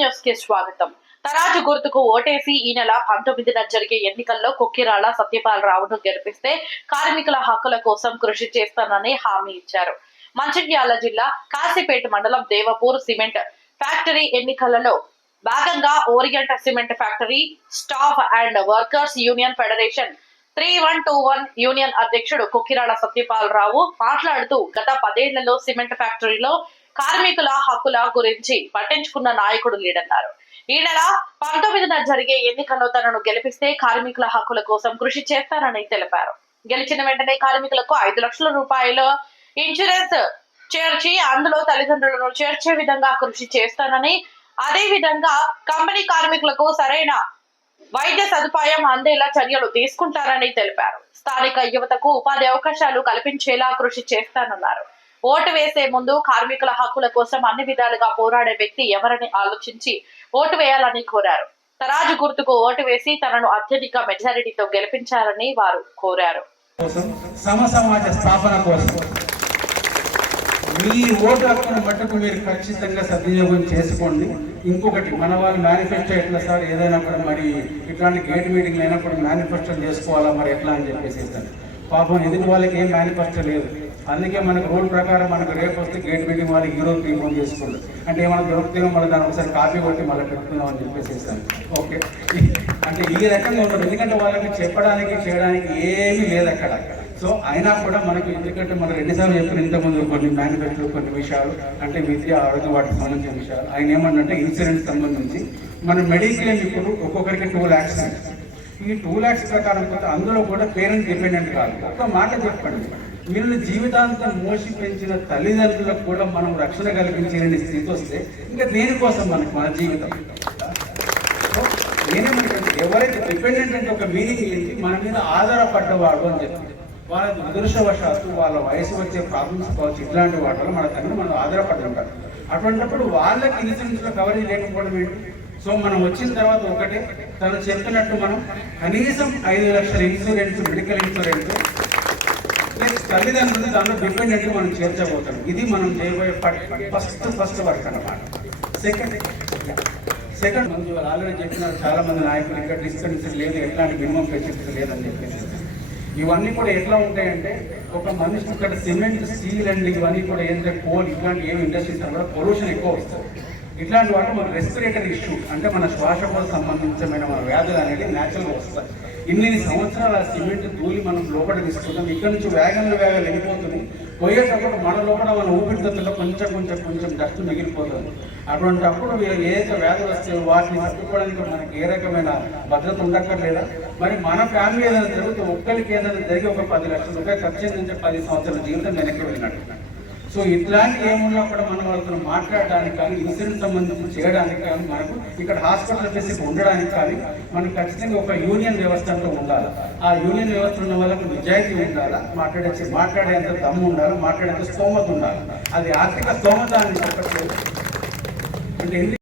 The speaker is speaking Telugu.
న్యూస్కి స్వాగతం. తరాజు గుర్తుకు ఓటేసి ఈ నెల పంతొమ్మిదిన జరిగే ఎన్నికల్లో కొక్కిరాల సత్యపాల్ రావును గెలిపిస్తే కార్మికుల హక్కుల కోసం కృషి చేస్తానని హామీ ఇచ్చారు. మంచిర్యాల జిల్లా కాశీపేట మండలం దేవపూర్ సిమెంట్ ఫ్యాక్టరీ ఎన్నికలలో భాగంగా Orient cement factory staff and workers union federation three one two one union అధ్యక్షుడు కుక్కిరాల సత్యపాల్ రావు మాట్లాడుతూ గత పదేళ్ళలో సిమెంట్ ఫ్యాక్టరీలో కార్మికుల హక్కుల గురించి పట్టించుకున్న నాయకుడు లేడన్నారు. ఈ నెల పంతొమ్మిదిన జరిగే ఎన్నికల్లో తనను గెలిపిస్తే కార్మికుల హక్కుల కోసం కృషి చేస్తానని తెలిపారు. గెలిచిన వెంటనే కార్మికులకు ఐదు లక్షల రూపాయల ఇన్సూరెన్స్ చేర్చి అందులో తల్లిదండ్రులను చేర్చే విధంగా కృషి చేస్తానని అదే విధంగా కంపెనీ కార్మికులకు సరైన వైద్య సదుపాయం అందేలా చర్యలు తీసుకుంటారని తెలిపారు. స్థానిక యువతకు ఉపాధి అవకాశాలు కల్పించేలా కృషి చేస్తానన్నారు. ఓటు వేసే ముందు కార్మికుల హక్కుల కోసం అన్ని విధాలుగా పోరాడే వ్యక్తి ఎవరని ఆలోచించి ఓటు వేయాలని కోరారు. తరాజు గుర్తుకు ఓటు వేసి తనను అత్యధిక మెజారిటీతో గెలిపించాలని వారు కోరారు. సమ సమాజ స్థాపన కోసం మీ ఓటు హక్కును మట్టుకు మీరు ఖచ్చితంగా సద్వినియోగం చేసుకోండి. ఇంకొకటి మన వాళ్ళు మేనిఫెస్టో ఎట్లా సార్ ఏదైనా కూడా మరి ఇట్లాంటి గేట్ మీటింగ్ అయినప్పుడు మేనిఫెస్టో చేసుకోవాలా మరి ఎట్లా అని చెప్పేసి పాపం ఎదుటి వాళ్ళకి ఏం మేనిఫెస్టో లేదు. అందుకే మనకు రూల్ ప్రకారం మనకు రేపు వస్తే గేట్ మీటింగ్ వాళ్ళు ఈ రోజు రీఫోన్ చేసుకోండి. అంటే ఏమైనా దొరుకుతుందో మళ్ళీ దాని ఒకసారి కాపీ కొట్టి మళ్ళీ పెట్టుకుందాం అని చెప్పేసి ఇస్తాను ఓకే. అంటే ఈ రకంగా ఉంటుంది. ఎందుకంటే వాళ్ళకి చెప్పడానికి చేయడానికి ఏమీ లేదు అక్కడ. సో అయినా కూడా మనకు ఎందుకంటే మనం రెండుసార్లు చెప్పిన ఇంతకుముందు కొన్ని మేనిఫెస్టో కొన్ని విషయాలు అంటే విద్య ఆరోగ్య వాటికి సంబంధించిన విషయాలు. ఆయన ఏమన్నంటే ఇన్సూరెన్స్ సంబంధించి మన మెడిక్లెయిమ్ ఇప్పుడు ఒక్కొక్కరికి టూ ల్యాక్స్ ఈ టూ ల్యాక్స్ ప్రకారం పోతే అందులో కూడా పేరెంట్ డిపెండెంట్ కాదు. ఒక మాట చెప్పండి. వీళ్ళని జీవితాంతం మోసి పెంచిన తల్లిదండ్రులకు కూడా మనం రక్షణ కల్పించలేని స్థితి వస్తే ఇంకా దేనికోసం మనకు మన జీవితం? నేనేమంటే ఎవరైతే డిపెండెంట్ అంటే ఒక మీనింగ్ ఏంటి మన మీద ఆధారపడ్డవాడు అని చెప్పి వాళ్ళ దురదృష్టవశాత్తు వాళ్ళ వయసు వచ్చే ప్రాబ్లమ్స్ కావచ్చు ఇట్లాంటి వాటిలో మన దగ్గర మనం ఆధారపడి ఉంటారు. అటువంటిప్పుడు వాళ్ళకి ఇన్సూరెన్స్ కవరేజ్ లేకపోవడం ఏంటి? సో మనం వచ్చిన తర్వాత ఒకటే తను చెప్పినట్టు మనం కనీసం ఐదు లక్షల ఇన్సూరెన్స్ మెడికల్ ఇన్సూరెన్స్ ప్లస్ తల్లిదండ్రులు దాంట్లో డిపెండెంట్ మనం చేర్చబోతాం. ఇది మనం చేయబోయే ఫస్ట్ ఫస్ట్ వర్క్ అనమాట సెకండ్ సెకండ్ మంది వాళ్ళు ఆల్రెడీ చెప్పినారు చాలా మంది నాయకులు ఇక్కడ డిస్టెన్స్ లేదు ఎట్లాంటి మినిమం ఫెసిలిటీస్ లేదని చెప్పేసి. ఇవన్నీ కూడా ఎట్లా ఉంటాయంటే ఒక మనిషి ఇక్కడ సిమెంట్ స్టీల్ అండ్ ఇవన్నీ కూడా ఏంటంటే కోల్ ఇట్లాంటి ఏమి ఇండస్ట్రీస్ కూడా పొల్యూషన్ ఎక్కువ వస్తుంది. ఇట్లాంటి వాటి మన రెస్పిరేటరీ ఇష్యూ అంటే మన శ్వాసకు సంబంధించిన మన వ్యాధులు అనేది న్యాచురల్గా వస్తాయి. ఇన్ని సంవత్సరాల ఆ సిమెంట్ తూలి మనం లోపల తీసుకుంటాం. ఇక్కడ నుంచి వేగంగా వేగాలు వెళ్ళిపోతుంది. పోయేటప్పుడు మన లోపల మన ఊపిరితిత్తుల్లో కొంచెం కొంచెం కొంచెం డస్ట్ మిగిలిపోతుంది. అటువంటి అప్పుడు వీళ్ళు ఏదైతే వ్యాధులు వస్తాయో వాటిని తట్టుకోవడానికి మనకి ఏ రకమైన భద్రత ఉండక్కర్లేదా? మరి మన ఫ్యామిలీ ఏదైనా జరిగితే ఒక్కరికి ఏదైనా జరిగి ఒక పది లక్షల రూపాయలు ఖర్చు పది సంవత్సరాల జీవితం వెనక్కి వెళ్ళినట్టు. సో ఇట్లాంటి ఏమున్నా కూడా మనం వాళ్ళతో మాట్లాడడానికి కానీ ఇన్సూరెన్స్ సంబంధించి చేయడానికి కానీ మనకు ఇక్కడ హాస్పిటల్ ఫెసిలిటీ ఉండడానికి కానీ మనం ఖచ్చితంగా ఒక యూనియన్ వ్యవస్థ ఉండాలి. ఆ యూనియన్ వ్యవస్థ ఉన్న వాళ్ళకు నిజాయితీ ఉండాలి? మాట్లాడే మాట్లాడేంత దమ్ము ఉండాలి? మాట్లాడేంత స్తోమత ఉండాలి? అది ఆర్థిక స్తోమత అని చెప్పట్లేదు. అంటే ఎందుకు